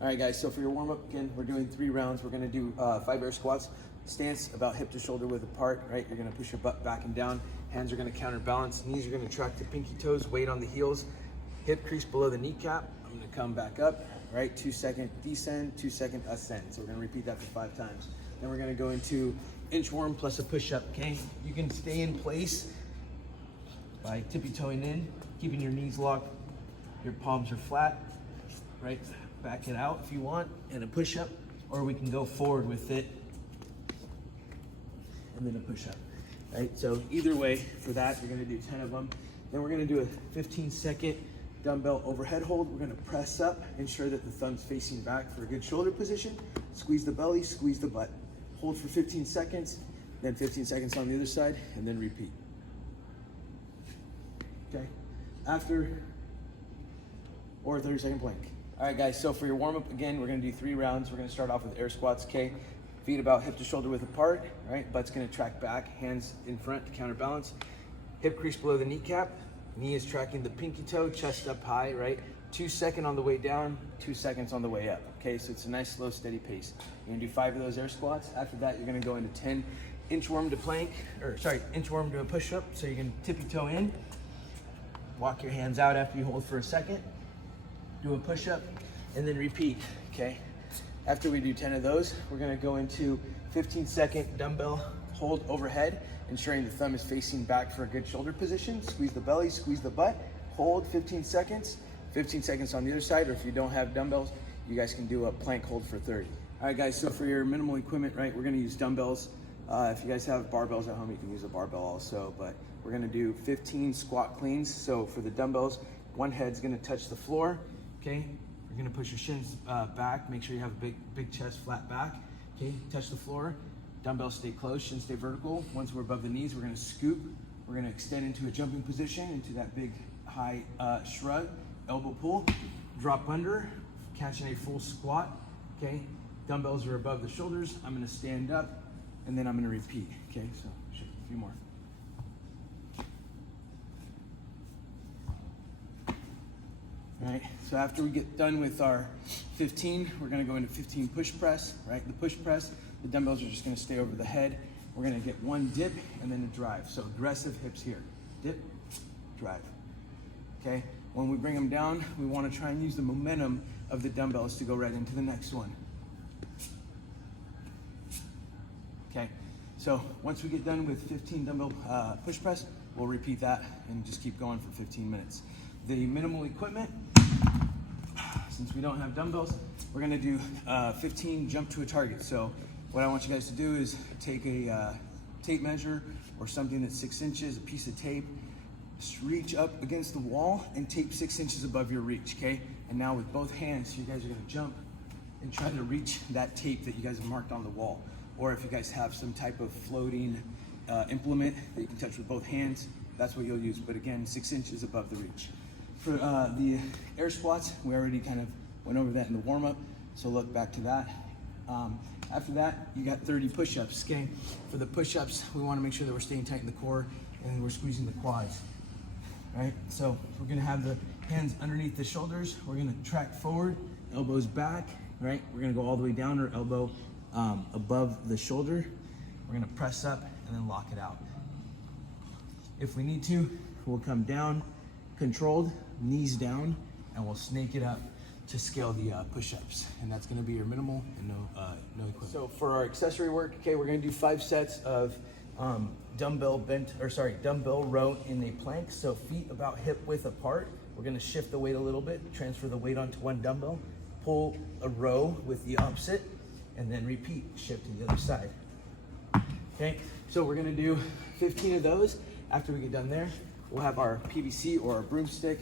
All right, guys, so for your warm-up, again, we're doing 3 rounds. We're gonna do 5 air squats. Stance about hip to shoulder width apart, right? You're gonna push your butt back and down. Hands are gonna counterbalance. Knees are gonna track the pinky toes, weight on the heels. Hip crease below the kneecap. I'm gonna come back up, right? 2-second descend, 2-second ascend. So we're gonna repeat that for 5 times. Then we're gonna go into inchworm plus a push-up, okay? You can stay in place by tippy-toeing in, keeping your knees locked. Your palms are flat, right? Back it out if you want, and a push-up, or we can go forward with it, and then a push-up, right? So either way, for that, you're gonna do 10 of them. Then we're gonna do a 15-second dumbbell overhead hold. We're gonna press up, ensure that the thumb's facing back for a good shoulder position. Squeeze the belly, squeeze the butt. Hold for 15 seconds, then 15 seconds on the other side, and then repeat. Okay, or 30-second plank. All right, guys, so for your warm-up, again, we're gonna do 3 rounds. We're gonna start off with air squats, okay? Feet about hip to shoulder width apart, right? Butt's gonna track back, hands in front to counterbalance. Hip crease below the kneecap. Knee is tracking the pinky toe, chest up high, right? 2 seconds on the way down, 2 seconds on the way up, okay? So it's a nice, slow, steady pace. You're gonna do 5 of those air squats. After that, you're gonna go into 10 inchworm to plank, inchworm to a push-up. So you can tippy-toe in, walk your hands out after you hold for a second, do a push-up, and then repeat, okay? After we do 10 of those, we're gonna go into 15-second dumbbell hold overhead, ensuring the thumb is facing back for a good shoulder position. Squeeze the belly, squeeze the butt, hold 15 seconds, 15 seconds on the other side, or if you don't have dumbbells, you guys can do a plank hold for 30. All right, guys, so for your minimal equipment, right, we're gonna use dumbbells. If you guys have barbells at home, you can use a barbell also, but we're gonna do 15 squat cleans. So for the dumbbells, one head's gonna touch the floor, okay? You're gonna push your shins back, make sure you have a big chest, flat back, okay? Touch the floor, dumbbells stay close, shins stay vertical. Once we're above the knees, we're gonna scoop. We're gonna extend into a jumping position, into that big high shrug, elbow pull, drop under, catching a full squat, okay? Dumbbells are above the shoulders. I'm gonna stand up, and then I'm gonna repeat, okay? So shift a few more. All right, so after we get done with our 15, we're gonna go into 15 push press, right? The push press, the dumbbells are just gonna stay over the head. We're gonna get 1 dip and then a drive. So aggressive hips here. Dip, drive, okay? When we bring them down, we wanna try and use the momentum of the dumbbells to go right into the next one. Okay, so once we get done with 15 dumbbell push press, we'll repeat that and just keep going for 15 minutes. The minimal equipment, since we don't have dumbbells, we're gonna do 15 jump to a target. So what I want you guys to do is take a tape measure or something that's 6 inches, a piece of tape, just reach up against the wall and tape 6 inches above your reach, okay? And now with both hands, you guys are gonna jump and try to reach that tape that you guys have marked on the wall. Or if you guys have some type of floating implement that you can touch with both hands, that's what you'll use. But again, 6 inches above the reach. For the air squats, we already kind of went over that in the warm-up, so look back to that. After that, you got 30 push-ups, okay? For the push-ups, we wanna make sure that we're staying tight in the core and we're squeezing the quads, right? So we're gonna have the hands underneath the shoulders. We're gonna track forward, elbows back, right? We're gonna go all the way down, or elbow above the shoulder. We're gonna press up and then lock it out. If we need to, we'll come down, controlled, knees down, and we'll snake it up to scale the push-ups. And that's gonna be your minimal and no equipment. So for our accessory work, okay, we're gonna do 5 sets of dumbbell row in a plank. So feet about hip width apart. We're gonna shift the weight a little bit, transfer the weight onto one dumbbell, pull a row with the opposite, and then repeat, shift to the other side. Okay, so we're gonna do 15 of those. After we get done there, we'll have our PVC or our broomstick.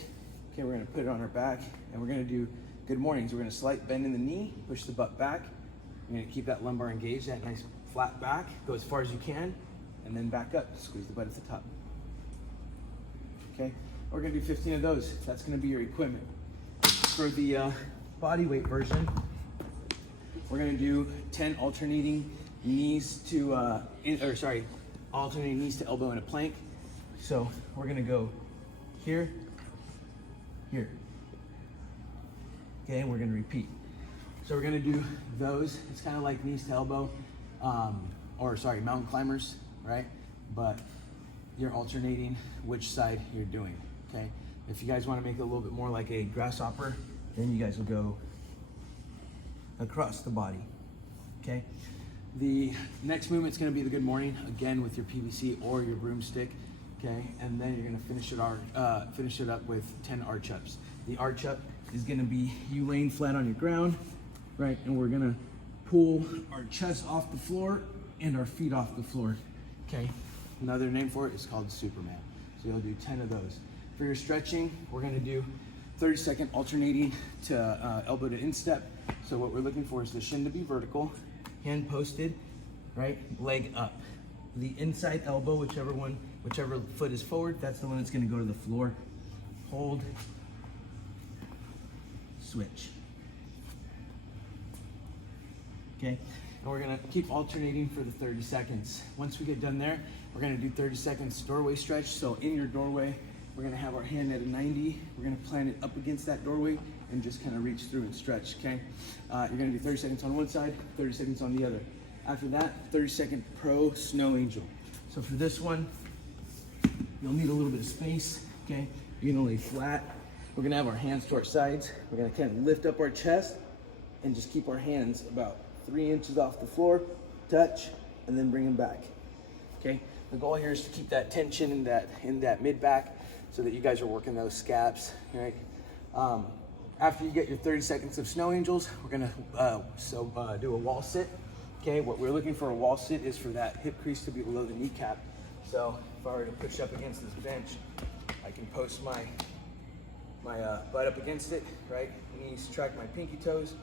Okay, we're gonna put it on our back, and we're gonna do good mornings. We're gonna slight bend in the knee, push the butt back. You're gonna keep that lumbar engaged, that nice flat back. Go as far as you can, and then back up. Squeeze the butt at the top. Okay, we're gonna do 15 of those. That's gonna be your equipment. For the body weight version, we're gonna do 10 alternating knees to, alternating knees to elbow in a plank. So we're gonna go here, here. Okay, and we're gonna repeat. So we're gonna do those. It's kind of like knees to elbow, mountain climbers, right? But you're alternating which side you're doing, okay? If you guys wanna make it a little bit more like a grasshopper, then you guys will go across the body, okay? The next movement's gonna be the good morning, again with your PVC or your broomstick, okay? And then you're gonna finish it up with 10 arch ups. The arch up is gonna be you laying flat on your ground, right? And we're gonna pull our chest off the floor and our feet off the floor, okay? Another name for it is called Superman. So you'll do 10 of those. For your stretching, we're gonna do 30-second alternating to elbow to instep. So what we're looking for is the shin to be vertical, hand posted, right? Leg up. The inside elbow, whichever foot is forward, that's the one that's gonna go to the floor. Hold, switch. Okay, and we're gonna keep alternating for the 30 seconds. Once we get done there, we're gonna do 30 seconds doorway stretch. So in your doorway, we're gonna have our hand at a 90. We're gonna plant it up against that doorway and just kind of reach through and stretch, okay? You're gonna do 30 seconds on one side, 30 seconds on the other. After that, 30-second pro snow angel. So for this one, you'll need a little bit of space, okay? You're gonna lay flat. We're gonna have our hands to our sides. We're gonna kind of lift up our chest and just keep our hands about 3 inches off the floor, touch, and then bring them back, okay? The goal here is to keep that tension in that mid back so that you guys are working those scaps, right? After you get your 30 seconds of snow angels, we're gonna do a wall sit, okay? What we're looking for a wall sit is for that hip crease to be below the kneecap. So if I were to push up against this bench, I can post my butt up against it, right? Knees track my pinky toes,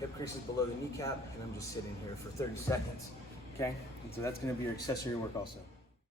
hip crease is below the kneecap, and I'm just sitting here for 30 seconds, okay? And so that's gonna be your accessory work also.